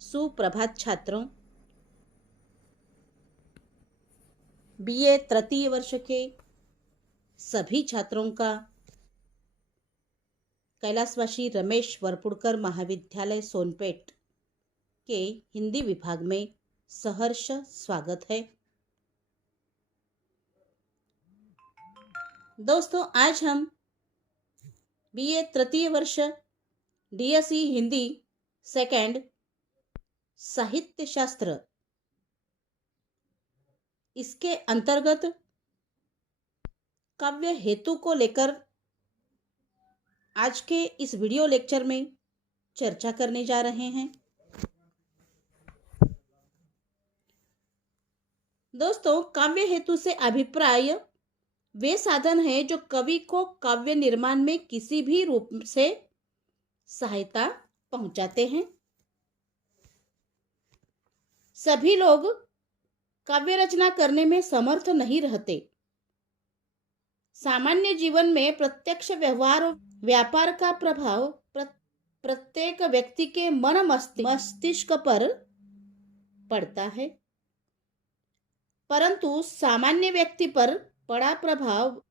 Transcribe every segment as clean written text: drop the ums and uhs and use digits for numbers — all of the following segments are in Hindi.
सुप्रभात छात्रों। बीए तृतीय वर्ष के सभी छात्रों का कैलाशवासी रमेश वरपुड़कर महाविद्यालय सोनपेट के हिंदी विभाग में सहर्ष स्वागत है। दोस्तों, आज हम बीए तृतीय वर्ष डीएसई हिंदी सेकंड साहित्य शास्त्र इसके अंतर्गत काव्य हेतु को लेकर आज के इस वीडियो लेक्चर में चर्चा करने जा रहे हैं। दोस्तों, काव्य हेतु से अभिप्राय वे साधन हैं जो कवि को काव्य निर्माण में किसी भी रूप से सहायता पहुंचाते हैं। सभी लोग काव्य रचना करने में समर्थ नहीं रहते। सामान्य जीवन में प्रत्यक्ष व्यवहार व्यापार का प्रभाव प्रत्येक व्यक्ति के मन मस्तिष्क पर पड़ता है, परंतु सामान्य व्यक्ति पर बड़ा प्रभाव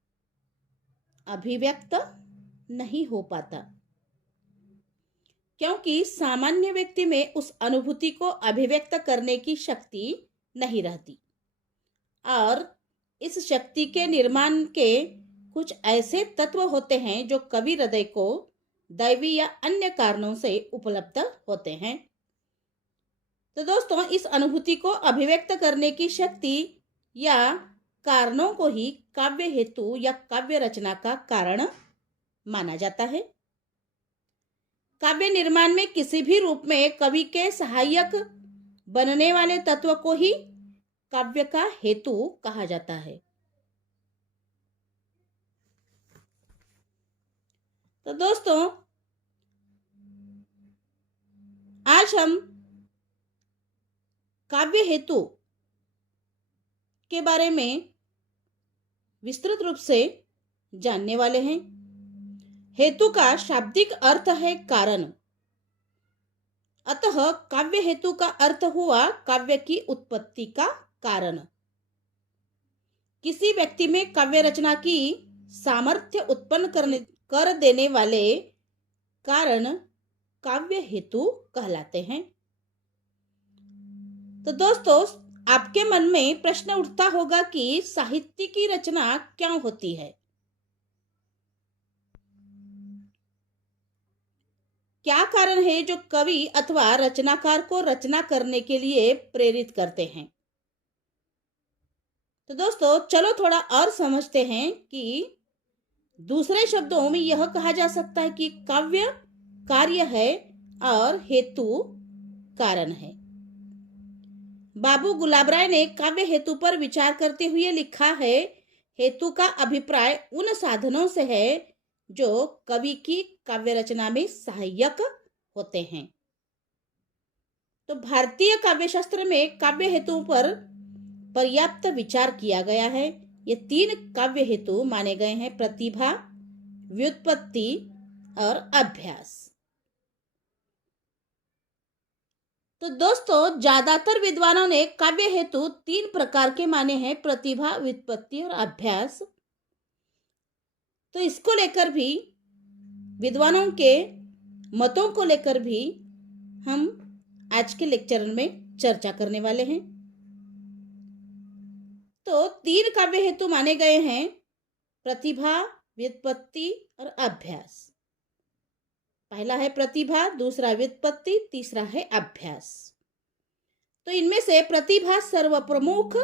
अभिव्यक्त नहीं हो पाता, क्योंकि सामान्य व्यक्ति में उस अनुभूति को अभिव्यक्त करने की शक्ति नहीं रहती और इस शक्ति के निर्माण के कुछ ऐसे तत्व होते हैं जो कवि हृदय को दैवी या अन्य कारणों से उपलब्ध होते हैं। तो दोस्तों, इस अनुभूति को अभिव्यक्त करने की शक्ति या कारणों को ही काव्य हेतु या काव्य रचना का कारण माना जाता है। काव्य निर्माण में किसी भी रूप में कवि के सहायक बनने वाले तत्व को ही काव्य का हेतु कहा जाता है। तो दोस्तों, आज हम काव्य हेतु के बारे में विस्तृत रूप से जानने वाले हैं। हेतु का शाब्दिक अर्थ है कारण, अतः काव्य हेतु का अर्थ हुआ काव्य की उत्पत्ति का कारण। किसी व्यक्ति में काव्य रचना की सामर्थ्य उत्पन्न कर देने वाले कारण काव्य हेतु कहलाते हैं। तो दोस्तों, आपके मन में प्रश्न उठता होगा कि साहित्य की रचना क्या होती है? क्या कारण है जो कवि अथवा रचनाकार को रचना करने के लिए प्रेरित करते हैं? तो दोस्तों, चलो थोड़ा और समझते हैं कि दूसरे शब्दों में यह कहा जा सकता है कि काव्य कार्य है और हेतु कारण है। बाबू गुलाब राय ने काव्य हेतु पर विचार करते हुए लिखा है, हेतु का अभिप्राय उन साधनों से है जो कवि की काव्य रचना में सहायक होते हैं। तो भारतीय काव्य शास्त्र में काव्य हेतु पर पर्याप्त विचार किया गया है। ये 3 काव्य हेतु माने गए हैं: प्रतिभा, व्युत्पत्ति और अभ्यास। तो दोस्तों, ज्यादातर विद्वानों ने काव्य हेतु 3 प्रकार के माने हैं: प्रतिभा, व्युत्पत्ति और अभ्यास। तो इसको लेकर भी विद्वानों के मतों को लेकर भी हम आज के लेक्चर में चर्चा करने वाले हैं। तो 3 काव्य हेतु माने गए हैं: प्रतिभा, व्युत्पत्ति और अभ्यास। पहला है प्रतिभा, दूसरा व्युत्पत्ति, तीसरा है अभ्यास। तो इनमें से प्रतिभा सर्वप्रमुख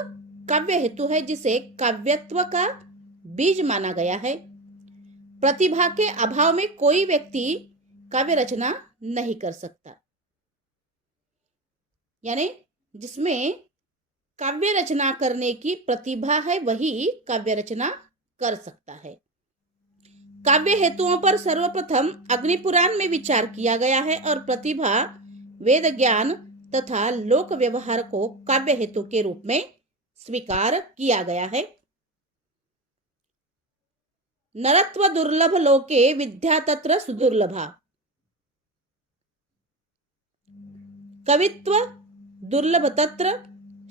काव्य हेतु है, जिसे काव्यत्व का बीज माना गया है। प्रतिभा के अभाव में कोई व्यक्ति काव्य रचना नहीं कर सकता, यानी जिसमें काव्य रचना करने की प्रतिभा है वही काव्य रचना कर सकता है। काव्य हेतुओं पर सर्वप्रथम अग्निपुराण में विचार किया गया है और प्रतिभा, वेद ज्ञान तथा लोक व्यवहार को काव्य हेतु के रूप में स्वीकार किया गया है। नरत्व दुर्लभ लोके विद्या तत्र सुदुर्लभा। कवित्व दुर्लभ तत्र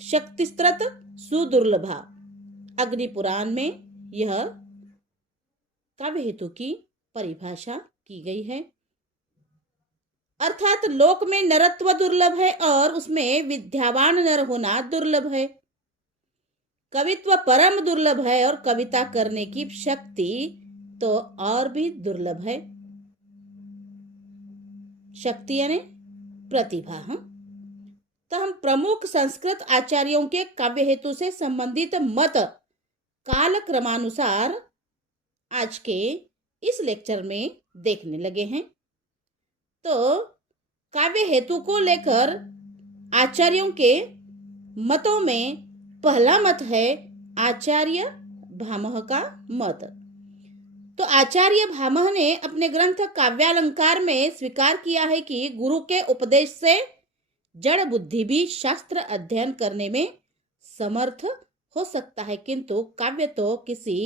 शक्तिस्त्रत सुदुर्लभा। अग्नि पुराण में यह काव्य हेतु की परिभाषा की गई है। अर्थात लोक में नरत्व दुर्लभ है और उसमें विद्यावान नर होना दुर्लभ है। कवित्व परम दुर्लभ है और कविता करने की शक्ति तो और भी दुर्लभ है। शक्ति यानी प्रतिभा। तो हम प्रमुख संस्कृत आचार्यों के काव्य हेतु से संबंधित मत काल क्रमानुसार आज के इस लेक्चर में देखने लगे हैं। तो काव्य हेतु को लेकर आचार्यों के मतों में पहला मत है आचार्य भामह का मत। तो आचार्य भामह ने अपने ग्रंथ काव्यालंकार में स्वीकार किया है कि गुरु के उपदेश से जड़ बुद्धि भी शास्त्र अध्ययन करने में समर्थ हो सकता है, किंतु काव्य तो किसी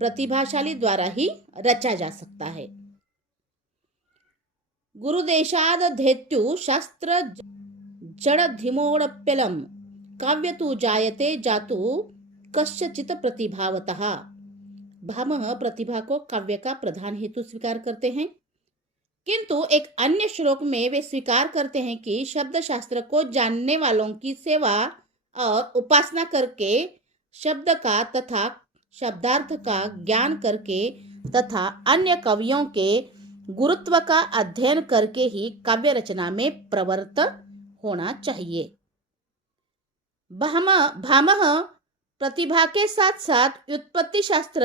प्रतिभाशाली द्वारा ही रचा जा सकता है। गुरुदेशाद धेत्यु शास्त्र जड़धिमोड़प्यलम काव्य तु जायते जातु कस्यचित प्रतिभावतः। भामह प्रतिभा को काव्य का प्रधान हेतु स्वीकार करते हैं, किंतु एक अन्य श्लोक में वे स्वीकार करते हैं कि शब्द शास्त्र को जानने वालों की सेवा और उपासना करके शब्द का तथा शब्दार्थ का ज्ञान करके तथा अन्य कवियों के गुरुत्व का अध्ययन करके ही काव्य रचना में प्रवृत्त होना चाहिए। भामह प्रतिभा के साथ साथ व्युत्पत्ति शास्त्र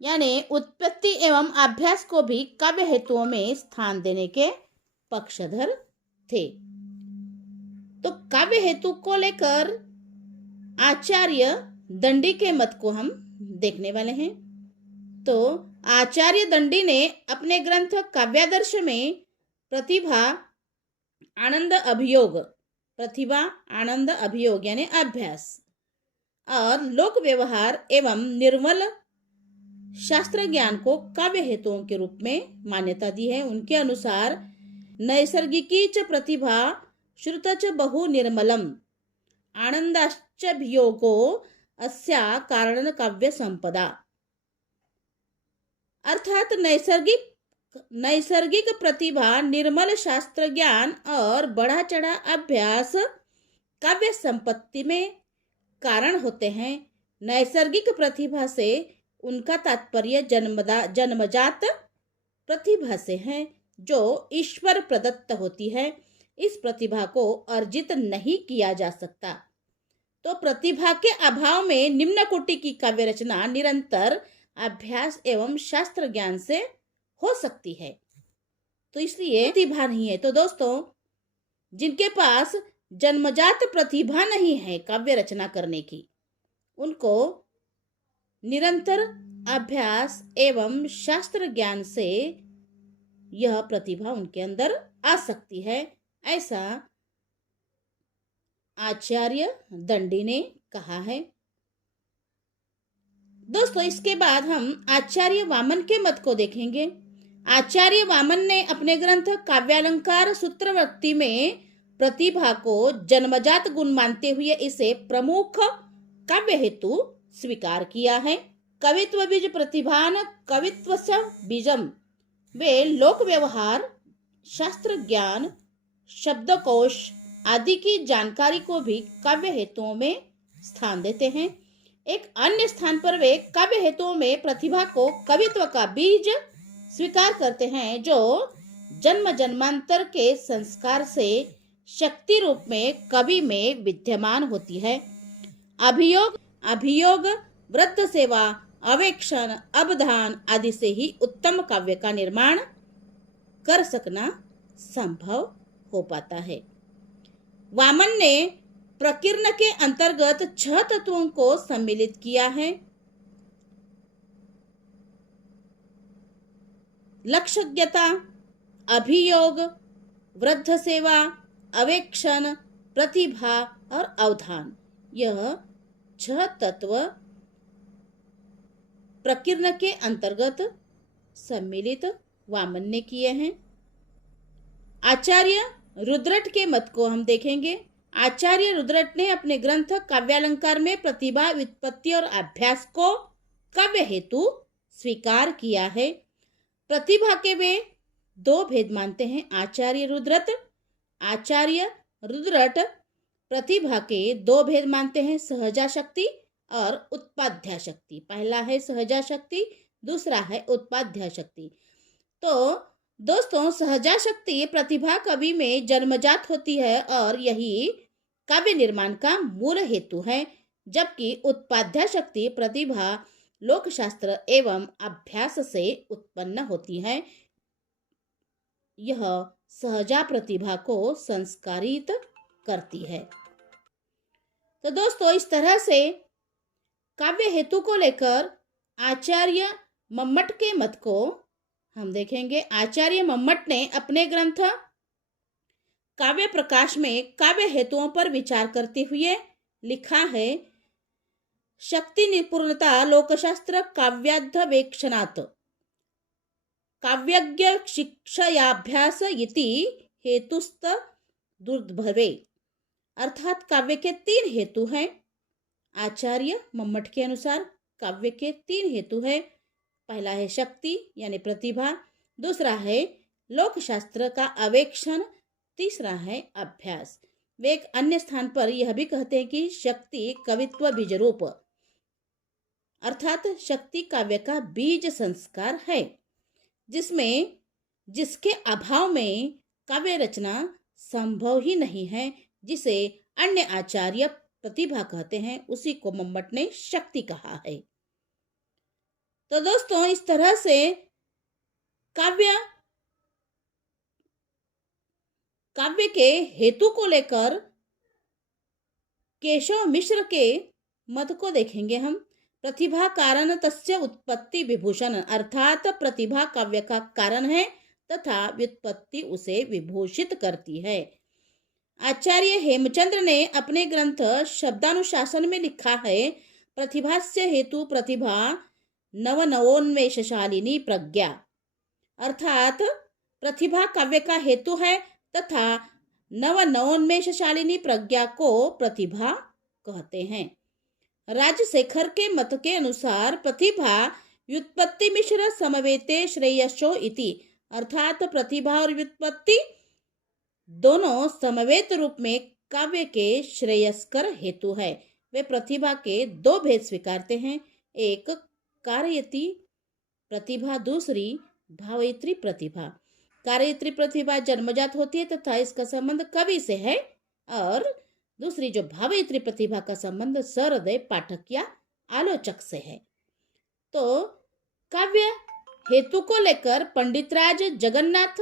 यानी उत्पत्ति एवं अभ्यास को भी काव्य हेतुओं में स्थान देने के पक्षधर थे। तो काव्य हेतु को लेकर आचार्य दंडी के मत को हम देखने वाले हैं। तो आचार्य दंडी ने अपने ग्रंथ काव्यादर्श में प्रतिभा आनंद अभियोग यानी अभ्यास और लोक व्यवहार एवं निर्मल शास्त्र ज्ञान को काव्य हेतुओं के रूप में मान्यता दी है। उनके अनुसार नैसर्गिकी च प्रतिभा श्रुत च बहु निर्मलम आनंदाश्चभियोगो अस्या कारण काव्य संपदा। अर्थात नैसर्गिक प्रतिभा, निर्मल शास्त्र ज्ञान और बढ़ा चढ़ा अभ्यास काव्य संपत्ति में कारण होते हैं। नैसर्गिक प्रतिभा से उनका तात्पर्य जन्मजात प्रतिभा से है जो ईश्वर प्रदत्त होती है। इस प्रतिभा को अर्जित नहीं किया जा सकता। तो प्रतिभा के अभाव में निम्न कोटि की काव्य रचना निरंतर अभ्यास एवं शास्त्र ज्ञान से हो सकती है। तो इसलिए प्रतिभा नहीं है। तो दोस्तों, जिनके पास जन्मजात प्रतिभा नहीं है काव्य रचना करने की, उनको निरंतर अभ्यास एवं शास्त्र ज्ञान से यह प्रतिभा उनके अंदर आ सकती है, ऐसा आचार्य दंडी ने कहा है। दोस्तों, इसके बाद हम आचार्य वामन के मत को देखेंगे। आचार्य वामन ने अपने ग्रंथ काव्यालंकार सूत्रवृत्ति में प्रतिभा को जन्मजात गुण मानते हुए इसे प्रमुख काव्य हेतु स्वीकार किया है। कवित्व बीज प्रतिभान कवित्व स बीजम। वे लोक व्यवहार, शास्त्र ज्ञान, शब्दकोश आदि की जानकारी को भी काव्य हेतुओं में स्थान देते हैं। एक अन्य स्थान पर वे काव्य हेतुओं में प्रतिभा को कवित्व का बीज स्वीकार करते हैं, जो जन्म जन्मांतर के संस्कार से शक्ति रूप में कवि में विद्यमान होती है। अभियोग, वृद्ध सेवा, अवेक्षण, अवधान आदि से ही उत्तम काव्य का निर्माण कर सकना संभव हो पाता है। वामन ने प्रकीर्ण के अंतर्गत 6 तत्वों को सम्मिलित किया है। लक्षज्ञता, अभियोग, वृद्ध सेवा, अवेक्षण, प्रतिभा और अवधान, यह 6 तत्व प्रकीर्ण के अंतर्गत सम्मिलित वामन ने किए हैं। आचार्य रुद्रट के मत को हम देखेंगे। आचार्य रुद्रट ने अपने ग्रंथ काव्यालंकार में प्रतिभा, व्युत्पत्ति और अभ्यास को काव्य हेतु स्वीकार किया है। प्रतिभा के वे दो भेद मानते हैं। आचार्य रुद्रट प्रतिभा के दो भेद मानते हैं, सहजा शक्ति और उत्पाद्या शक्ति। पहला है सहजा शक्ति, दूसरा है उत्पाद्या शक्ति। तो दोस्तों, सहजा शक्ति प्रतिभा कवि में जन्मजात होती है और यही काव्य निर्माण का मूल हेतु है, जबकि उत्पाद्या शक्ति प्रतिभा लोकशास्त्र एवं अभ्यास से उत्पन्न होती है। यह सहजा प्रतिभा को संस्कारित करती है। तो दोस्तों, इस तरह से काव्य हेतु को लेकर आचार्य मम्मट के मत को हम देखेंगे। आचार्य मम्मट ने अपने ग्रंथ काव्य प्रकाश में काव्य हेतुओं पर विचार करते हुए लिखा है, शक्ति निपुणता लोकशास्त्र काव्याध्यवेक्षणात् काव्यज्ञ शिक्षयाभ्यास इति हेतुस्त दुर्भवे। अर्थात काव्य के तीन हेतु हैं। आचार्य मम्मट के अनुसार काव्य के तीन हेतु है। पहला है शक्ति यानी प्रतिभा, दूसरा है लोकशास्त्र का अवेक्षण, तीसरा है अभ्यास। वे एक अन्य स्थान पर यह भी कहते हैं कि शक्ति कवित्व बीजरूप, अर्थात शक्ति काव्य का बीज संस्कार है, जिसके अभाव में काव्य रचना संभव ही नहीं है। जिसे अन्य आचार्य प्रतिभा कहते हैं, उसी को मम्मट ने शक्ति कहा है। तो दोस्तों, इस तरह से काव्य के हेतु को लेकर केशव मिश्र के मत को देखेंगे हम। प्रतिभा कारण तस्य उत्पत्ति विभूषण, अर्थात प्रतिभा काव्य का कारण है तथा व्युत्पत्ति उसे विभूषित करती है। आचार्य हेमचंद्र ने अपने ग्रंथ शब्दानुशासन में लिखा है, प्रतिभास्य हेतु प्रतिभा नवनवोन्मेषशालिनी प्रज्ञा, अर्थात प्रतिभा काव्य का हेतु है तथा नवनवोन्मेषशालिनी प्रज्ञा को प्रतिभा कहते हैं। राजशेखर के मत के अनुसार प्रतिभा व्युत्पत्ति मिश्र समवेते श्रेयसो इति, अर्थात प्रतिभा और व्युत्पत्ति दोनों समवेत रूप में काव्य के श्रेयस्कर हेतु है। वे प्रतिभा के दो भेद स्वीकारते हैं, एक कार्ययत्री प्रतिभा, दूसरी भावयित्री प्रतिभा। कार्ययत्री प्रतिभा जन्मजात होती है तथा इसका संबंध कवि से है, और दूसरी जो भावयित्री प्रतिभा का संबंध सहृदय पाठक या आलोचक से है। तो काव्य हेतु को लेकर पंडितराज जगन्नाथ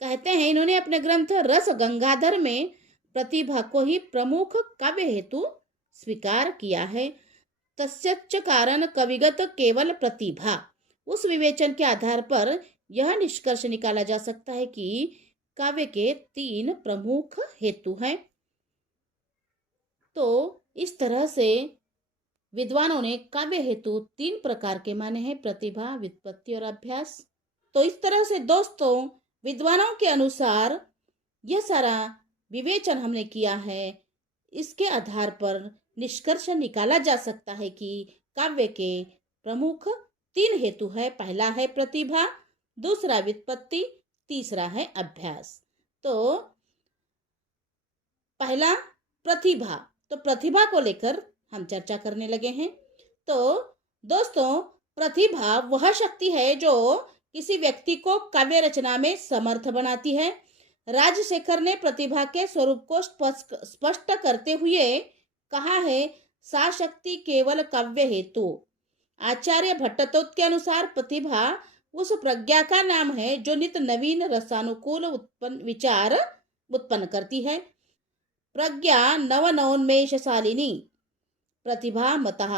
कहते हैं, इन्होंने अपने ग्रंथ रस गंगाधर में प्रतिभा को ही प्रमुख काव्य हेतु स्वीकार किया है। तस्यच कारण कविगत केवल प्रतिभा। उस विवेचन के आधार पर यह निष्कर्ष निकाला जा सकता है कि काव्य के तीन प्रमुख हेतु हैं। तो इस तरह से विद्वानों ने काव्य हेतु तीन प्रकार के माने हैं, प्रतिभा, व्युत्पत्ति और अभ्यास। तो इस तरह से दोस्तों, विद्वानों के अनुसार यह सारा विवेचन हमने किया है। इसके आधार पर निष्कर्ष निकाला जा सकता है कि काव्य के प्रमुख तीन हेतु है। पहला है प्रतिभा, दूसरा व्युत्पत्ति, तीसरा है अभ्यास। तो पहला प्रतिभा, तो प्रतिभा को लेकर हम चर्चा करने लगे हैं। तो दोस्तों, प्रतिभा वह शक्ति है जो किसी व्यक्ति को काव्य रचना में समर्थ बनाती है। राजशेखर ने प्रतिभा के स्वरूप को स्पष्ट करते हुए कहा है, सा शक्ति केवल काव्य हेतु। आचार्य भट्टतोत के अनुसार प्रतिभा उस प्रज्ञा का नाम है जो नित्य नवीन रसानुकूल विचार उत्पन्न करती है। प्रज्ञा नवनवोन्मेषशालिनी प्रतिभा मतः।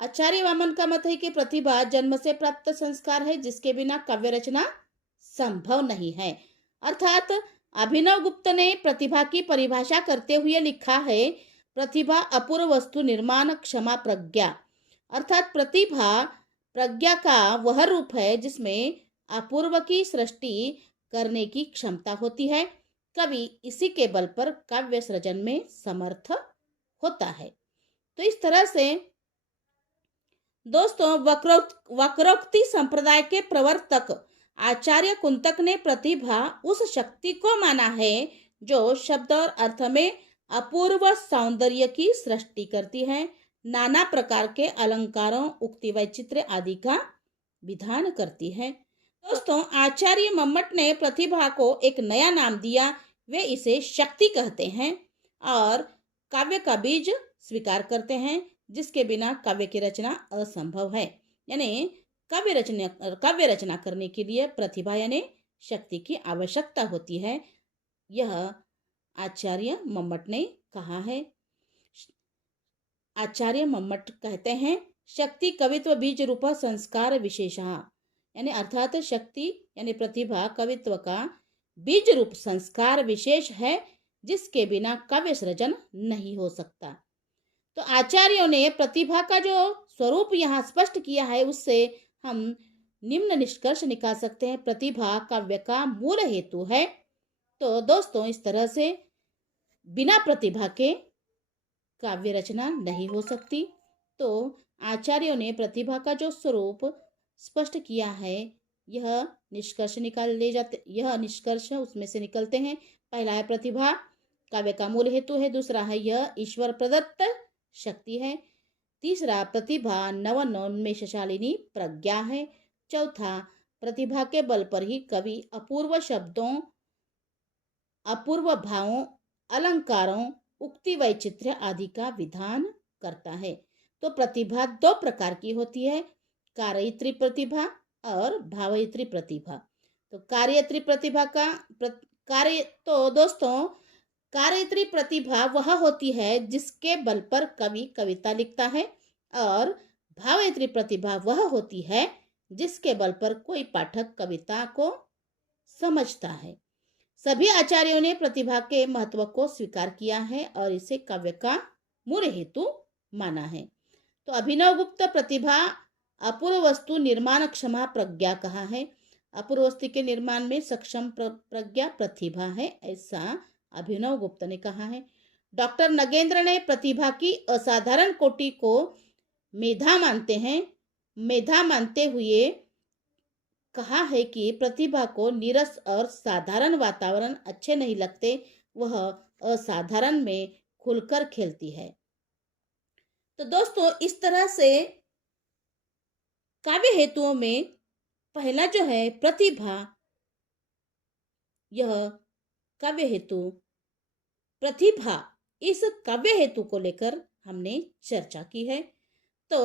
आचार्य वामन का मत है कि प्रतिभा जन्म से प्राप्त संस्कार है जिसके बिना काव्य रचना संभव नहीं है। अर्थात अभिनव गुप्त ने प्रतिभा की परिभाषा करते हुए लिखा है, प्रतिभा अपूर्व वस्तु निर्माण क्षमा प्रज्ञा। अर्थात प्रतिभा प्रज्ञा का वह रूप है जिसमें अपूर्व की सृष्टि करने की क्षमता होती है, कवि इसी के बल पर काव्य सृजन में समर्थ होता है। तो इस तरह से दोस्तों वक्रोक्ति संप्रदाय के प्रवर्तक आचार्य कुंतक ने प्रतिभा उस शक्ति को माना है जो शब्द और अर्थ में अपूर्व सौंदर्य की सृष्टि करती है, नाना प्रकार के अलंकारों, उक्ति वैचित्र्य आदि का विधान करती है। दोस्तों, आचार्य मम्मट ने प्रतिभा को एक नया नाम दिया। वे इसे शक्ति कहते हैं और काव्य का बीज स्वीकार करते हैं, जिसके बिना काव्य की रचना असंभव है। यानी काव्य रचना करने के लिए प्रतिभा यानी शक्ति की आवश्यकता होती है। यह आचार्य मम्मट ने कहा है। आचार्य मम्मट कहते हैं, शक्ति कवित्व बीज रूप संस्कार विशेष, यानी अर्थात शक्ति यानी प्रतिभा कवित्व का बीज रूप संस्कार विशेष है, जिसके बिना काव्य सृजन नहीं हो सकता। तो आचार्यों ने प्रतिभा का जो स्वरूप यहाँ स्पष्ट किया है, उससे हम निम्न निष्कर्ष निकाल सकते हैं। प्रतिभा काव्य का मूल हेतु है। तो दोस्तों, इस तरह से बिना प्रतिभा के काव्य रचना नहीं हो सकती। तो आचार्यों ने प्रतिभा का जो स्वरूप स्पष्ट किया है, यह निष्कर्ष उसमें से निकलते हैं। पहला है प्रतिभा काव्य का मूल हेतु है। दूसरा है यह ईश्वर प्रदत्त शक्ति है। तीसरा, प्रतिभा नवोन्मेषशालिनी प्रज्ञा है। चौथा, प्रतिभा के बल पर ही कवि अपूर्व शब्दों, अपूर्व भावों, अलंकारों, उक्ति वैचित्र्य आदि का विधान करता है। तो प्रतिभा दो प्रकार की होती है, कार्यत्री प्रतिभा और भावयित्री प्रतिभा। तो कार्यत्री प्रतिभा का दोस्तों, कार्यत्री प्रतिभा वह होती है जिसके बल पर कवि कविता लिखता है, और भावयित्री प्रतिभा वह होती है जिसके बल पर कोई पाठक कविता को समझता है। सभी आचार्यों ने प्रतिभा के महत्व को स्वीकार किया है और इसे काव्य का मूल हेतु माना है। तो अभिनवगुप्त प्रतिभा अपूर्व वस्तु निर्माण क्षमा प्रज्ञा कहा है। अपूर्व वस्तु के निर्माण में सक्षम प्रज्ञा प्रतिभा है, ऐसा अभिनवगुप्त ने कहा है। डॉक्टर नगेंद्र ने प्रतिभा की असाधारण कोटि को मेधा मानते हुए कहा है कि प्रतिभा को नीरस और साधारण वातावरण अच्छे नहीं लगते, वह असाधारण में खुलकर खेलती है। तो दोस्तों, इस तरह से काव्य हेतुओं में पहला जो है प्रतिभा, यह काव्य हेतु प्रतिभा, इस काव्य हेतु को लेकर हमने चर्चा की है। तो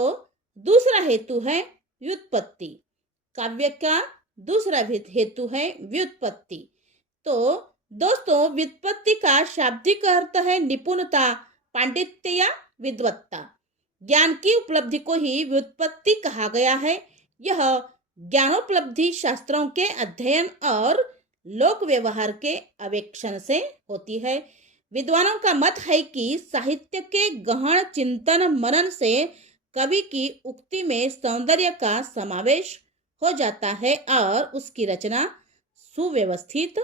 दूसरा हेतु है व्युत्पत्ति। काव्य का दूसरा हेतु है व्युत्पत्ति। तो दोस्तों, व्युत्पत्ति का शाब्दिक अर्थ है निपुणता, पांडित्य या विद्वत्ता। ज्ञान की उपलब्धि को ही व्युत्पत्ति कहा गया है। यह ज्ञानोपलब्धि शास्त्रों के अध्ययन और लोक व्यवहार के अवेक्षण से होती है। विद्वानों का मत है कि साहित्य के गहन चिंतन मनन से कवि की उक्ति में सौंदर्य का समावेश हो जाता है और उसकी रचना सुव्यवस्थित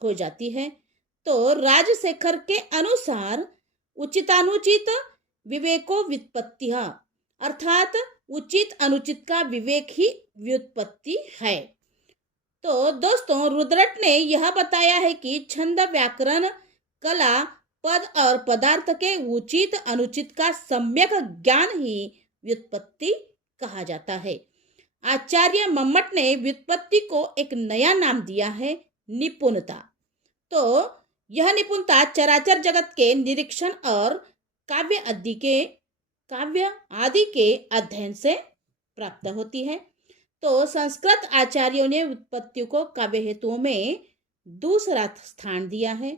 हो जाती है। तो राजशेखर के अनुसार उचितानुचित विवेको व्युत्पत्ति, अर्थात उचित अनुचित का विवेक ही व्युत्पत्ति है। तो दोस्तों, रुद्रट ने यह बताया है कि छंद, व्याकरण, कला, पद और पदार्थ के उचित अनुचित का सम्यक ज्ञान ही व्युत्पत्ति कहा जाता है। आचार्य मम्मट ने व्युत्पत्ति को एक नया नाम दिया है, निपुणता। तो यह निपुणता चराचर जगत के निरीक्षण और काव्य आदि के अध्ययन से प्राप्त होती है। तो संस्कृत आचार्यों ने व्युत्पत्ति को काव्य हेतुओं में दूसरा स्थान दिया है।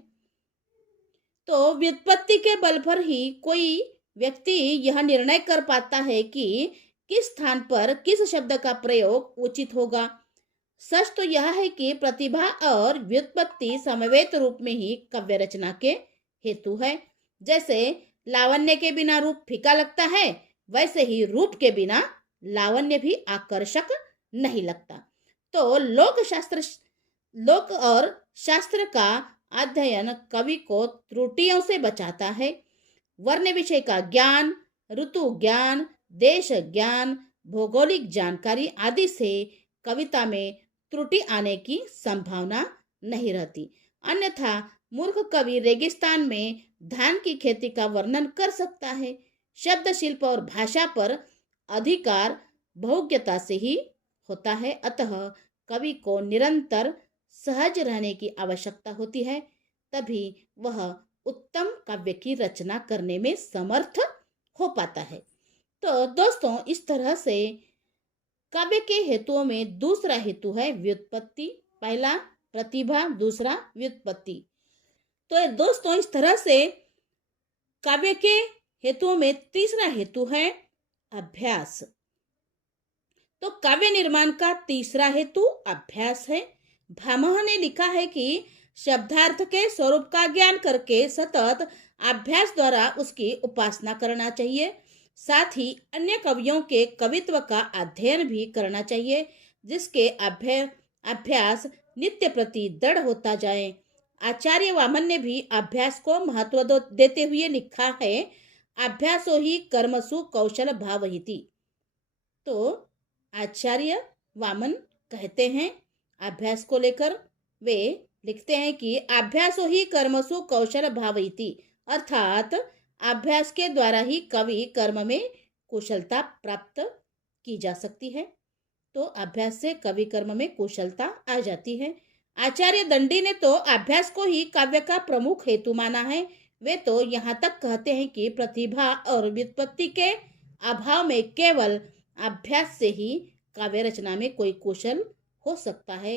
तो व्युत्पत्ति के बल पर ही कोई व्यक्ति यह निर्णय कर पाता है कि किस स्थान पर किस शब्द का प्रयोग उचित होगा। सच तो यह है कि प्रतिभा और व्युत्पत्ति समवेत रूप में ही काव्य रचना के हेतु है। जैसे लावण्य के बिना रूप फीका लगता है, वैसे ही रूप के बिना लावण्य भी आकर्षक नहीं लगता। तो लोक और शास्त्र का अध्ययन कवि को त्रुटियों से बचाता है। वर्ण विषय का ज्ञान, ऋतु ज्ञान, देश ज्ञान, भौगोलिक जानकारी आदि से कविता में त्रुटि आने की संभावना नहीं रहती। अन्यथा मूर्ख कवि रेगिस्तान में धान की खेती का वर्णन कर सकता है। शब्द शिल्प और भाषा पर अधिकार बहुज्ञता से ही होता है, अतः कवि को निरंतर सहज रहने की आवश्यकता होती है, तभी वह उत्तम काव्य की रचना करने में समर्थ हो पाता है। तो दोस्तों, इस तरह से काव्य के हेतुओं में दूसरा हेतु है व्युत्पत्ति, पहला प्रतिभा, दूसरा व्युत्पत्ति। तो दोस्तों, इस तरह से काव्य के हेतुओं में तीसरा हेतु है अभ्यास। तो काव्य निर्माण का तीसरा हेतु अभ्यास है। भामह ने लिखा है कि शब्दार्थ के स्वरूप का ज्ञान करके सतत अभ्यास द्वारा उसकी उपासना करना चाहिए। साथ ही अन्य कवियों के कवित्व का अध्ययन भी करना चाहिए, जिसके अभ्यास नित्य प्रति दृढ़ होता जाए। आचार्य वामन ने भी अभ्यास को महत्व देते हुए लिखा है, अभ्यासो ही कर्मसु कौशल भावहिति। तो आचार्य वामन कहते हैं अभ्यास को लेकर, वे लिखते हैं कि अभ्यासो ही कर्मसु कौशल भावहिति, अर्थात अभ्यास के द्वारा ही कवि कर्म में कुशलता प्राप्त की जा सकती है। तो अभ्यास से कवि कर्म में कुशलता आ जाती है। आचार्य दंडी ने तो अभ्यास को ही काव्य का प्रमुख हेतु माना है। वे तो यहाँ तक कहते हैं कि प्रतिभा और व्युत्पत्ति के अभाव में केवल अभ्यास से ही काव्य रचना में कोई कुशल हो सकता है।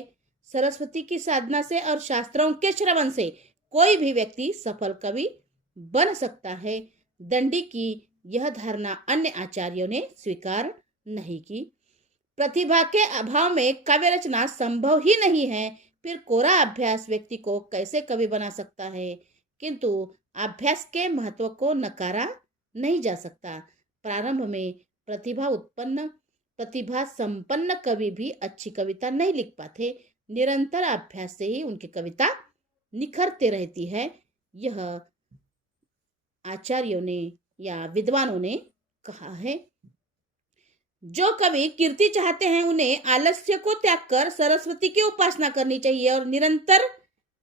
सरस्वती की साधना से और शास्त्रों के श्रवण से कोई भी व्यक्ति सफल कवि बन सकता है। दंडी की यह धारणा अन्य आचार्यों ने स्वीकार नहीं की। प्रतिभा के अभाव में काव्य रचना संभव ही नहीं है, फिर कोरा अभ्यास व्यक्ति को कैसे कवि बना सकता है। किंतु अभ्यास के महत्व को नकारा नहीं जा सकता। प्रारंभ में प्रतिभा संपन्न कवि भी अच्छी कविता नहीं लिख पाते। निरंतर अभ्यास से ही उनकी कविता निखरते रहती है। यह आचार्यों ने या विद्वानों ने कहा है। जो कवि कीर्ति चाहते हैं उन्हें आलस्य को त्याग कर सरस्वती की उपासना करनी चाहिए और निरंतर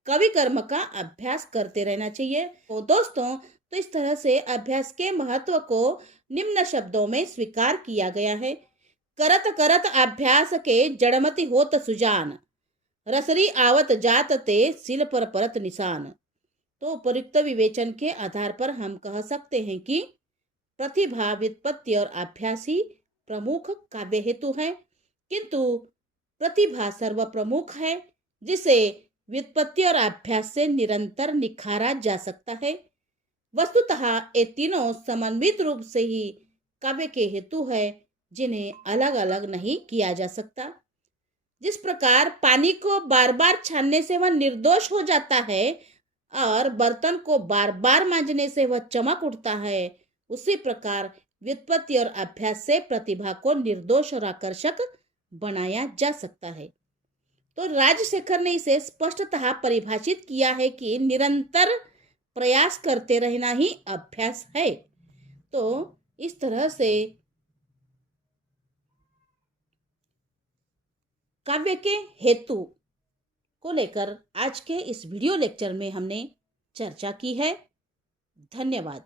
कवि कर्म का अभ्यास करते रहना चाहिए। तो दोस्तों, तो इस तरह से अभ्यास के महत्व को निम्न शब्दों में स्वीकार किया गया है। करत करत अभ्यास के जड़मति होत सुजान, रसरी आवत जात ते सिल पर परत निशान। तो उपयुक्त विवेचन के आधार पर हम कह सकते हैं कि प्रतिभा, व्युत्पत्ति और अभ्यास ही प्रमुख काव्य हेतु है, किंतु प्रतिभा सर्व प्रमुख है, जिसे व्युत्पत्ति और अभ्यास से निरंतर निखारा जा सकता है। वस्तुतः ये तीनों समन्वित रूप से ही काव्य के हेतु है, जिन्हें अलग अलग नहीं किया जा सकता। जिस प्रकार पानी को बार बार छानने से वह निर्दोष हो जाता है और बर्तन को बार बार मांजने से वह चमक उठता है, उसी प्रकार व्युत्पत्ति और अभ्यास से प्रतिभा को निर्दोष और आकर्षक बनाया जा सकता है। तो राजशेखर ने इसे स्पष्टतः परिभाषित किया है कि निरंतर प्रयास करते रहना ही अभ्यास है। तो इस तरह से काव्य के हेतु को लेकर आज के इस वीडियो लेक्चर में हमने चर्चा की है। धन्यवाद।